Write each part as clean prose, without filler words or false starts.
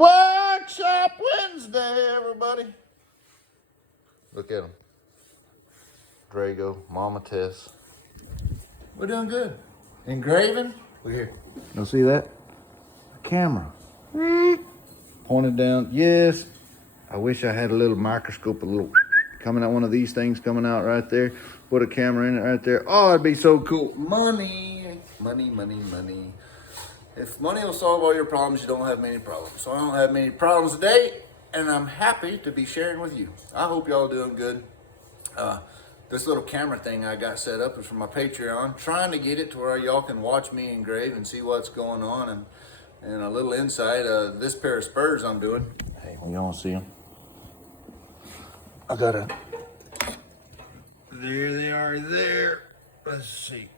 Workshop Wednesday, everybody. Look at them. Drago, Mama Tess. We're doing good. Engraving. Look here. You see that? Camera. Pointed down. Yes. I wish I had a little microscope, a little coming out, one of these things coming out right there. Put a camera in it right there. Oh, it'd be so cool. Money. Money, money, money. If money will solve all your problems, you don't have many problems. So I don't have many problems today, and I'm happy to be sharing with you. I hope y'all doing good. This little camera thing I got set up is for my Patreon. Trying to get it to where y'all can watch me engrave and see what's going on, and a little insight. This pair of spurs I'm doing. Hey, we don't see them. I gotta. There they are there. Let's see.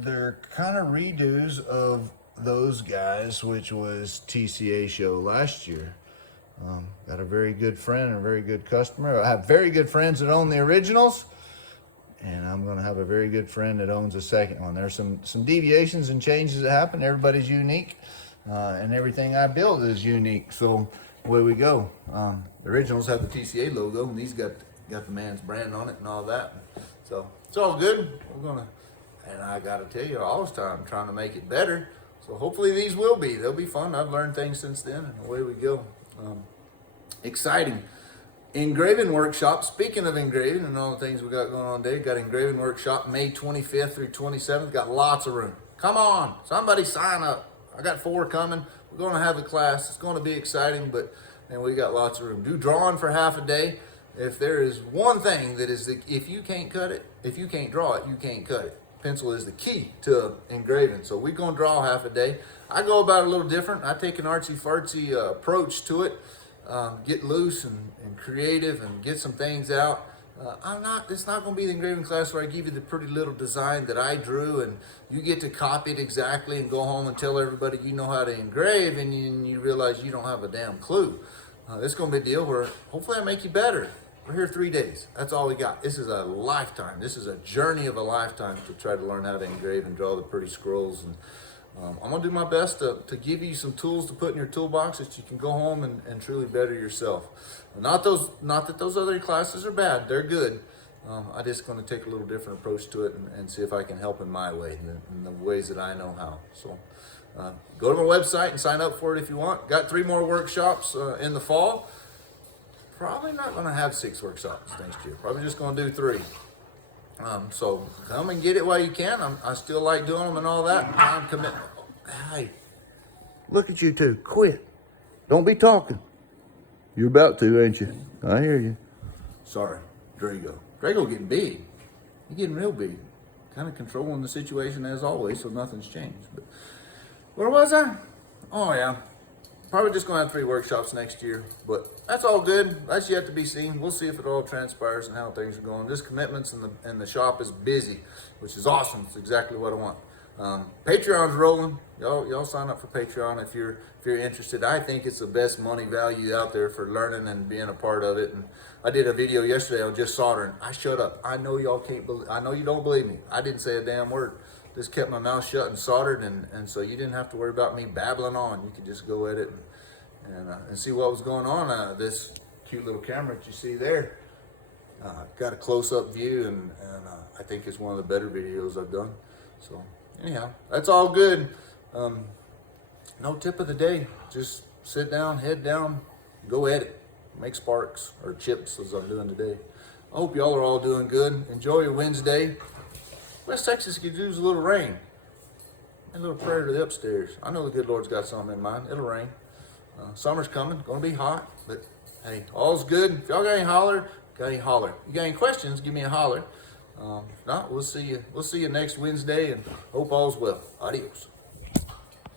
They're kind of redos of those guys, which was TCA show last year. Got a very good friend and a very good customer. I have very good friends that own the originals, and I'm going to have a very good friend that owns a second one. There's some deviations and changes that happen. Everybody's unique, and everything I build is unique. So away we go. The originals have the TCA logo, and these got the man's brand on it and all that. So it's all good. We're gonna, and I got to tell you, all this time I'm trying to make it better. So hopefully these will be. They'll be fun. I've learned things since then, and away we go. Exciting. Engraving workshop. Speaking of engraving and all the things we got going on today, got engraving workshop May 25th through 27th. Got lots of room. Come on, somebody sign up. I got 4 coming. We're going to have a class. It's going to be exciting, and we got lots of room. Do drawing for half a day. If there is one thing that is, if you can't cut it, if you can't draw it, you can't cut it. Pencil is the key to engraving. So we're going to draw half a day. I go about it a little different. I take an artsy-fartsy approach to it. Get loose and creative and get some things out. It's not going to be the engraving class where I give you the pretty little design that I drew and you get to copy it exactly and go home and tell everybody you know how to engrave, and you realize you don't have a damn clue. This is going to be a deal where hopefully I make you better. We're here 3 days. That's all we got. This is a lifetime. This is a journey of a lifetime to try to learn how to engrave and draw the pretty scrolls. And I'm going to do my best to give you some tools to put in your toolbox that you can go home and truly better yourself. Not that those other classes are bad. They're good. I'm just going to take a little different approach to it and see if I can help in my way, in the ways that I know how. So go to my website and sign up for it if you want. Got 3 more workshops in the fall. Probably not going to have 6 workshops next year. Probably just going to do 3. So come and get it while you can. I still like doing them and all that. Time commitment. Hey, look at you two. Quit. Don't be talking. You're about to, ain't you? I hear you. Sorry, Drago. Drago getting big. He's getting real big. Kind of controlling the situation as always, so nothing's changed. But where was I? Oh yeah. Probably just going to have 3 workshops next year, but that's all good. That's yet to be seen. We'll see if it all transpires and how things are going. Just commitments and the shop is busy, which is awesome. It's exactly what I want. Patreon's rolling. Y'all sign up for Patreon if you're interested. I think it's the best money value out there for learning and being a part of it. And I did a video yesterday on just soldering. I shut up. I know y'all can't believe. I know you don't believe me. I didn't say a damn word. Just kept my mouth shut and soldered, and so you didn't have to worry about me babbling on. You could just go at it and see what was going on. This cute little camera that you see there got a close-up view, and I think it's one of the better videos I've done. So anyhow, that's all good. No tip of the day. Just sit down, head down, go at it. Make sparks or chips as I'm doing today. I hope y'all are all doing good. Enjoy your Wednesday. West Texas could use a little rain. A little prayer to the upstairs. I know the good Lord's got something in mind. It'll rain. Summer's coming. Gonna be hot, but hey, all's good. If y'all got any holler, You got any questions? Give me a holler. If not, we'll see you. We'll see you next Wednesday, and hope all's well. Adios.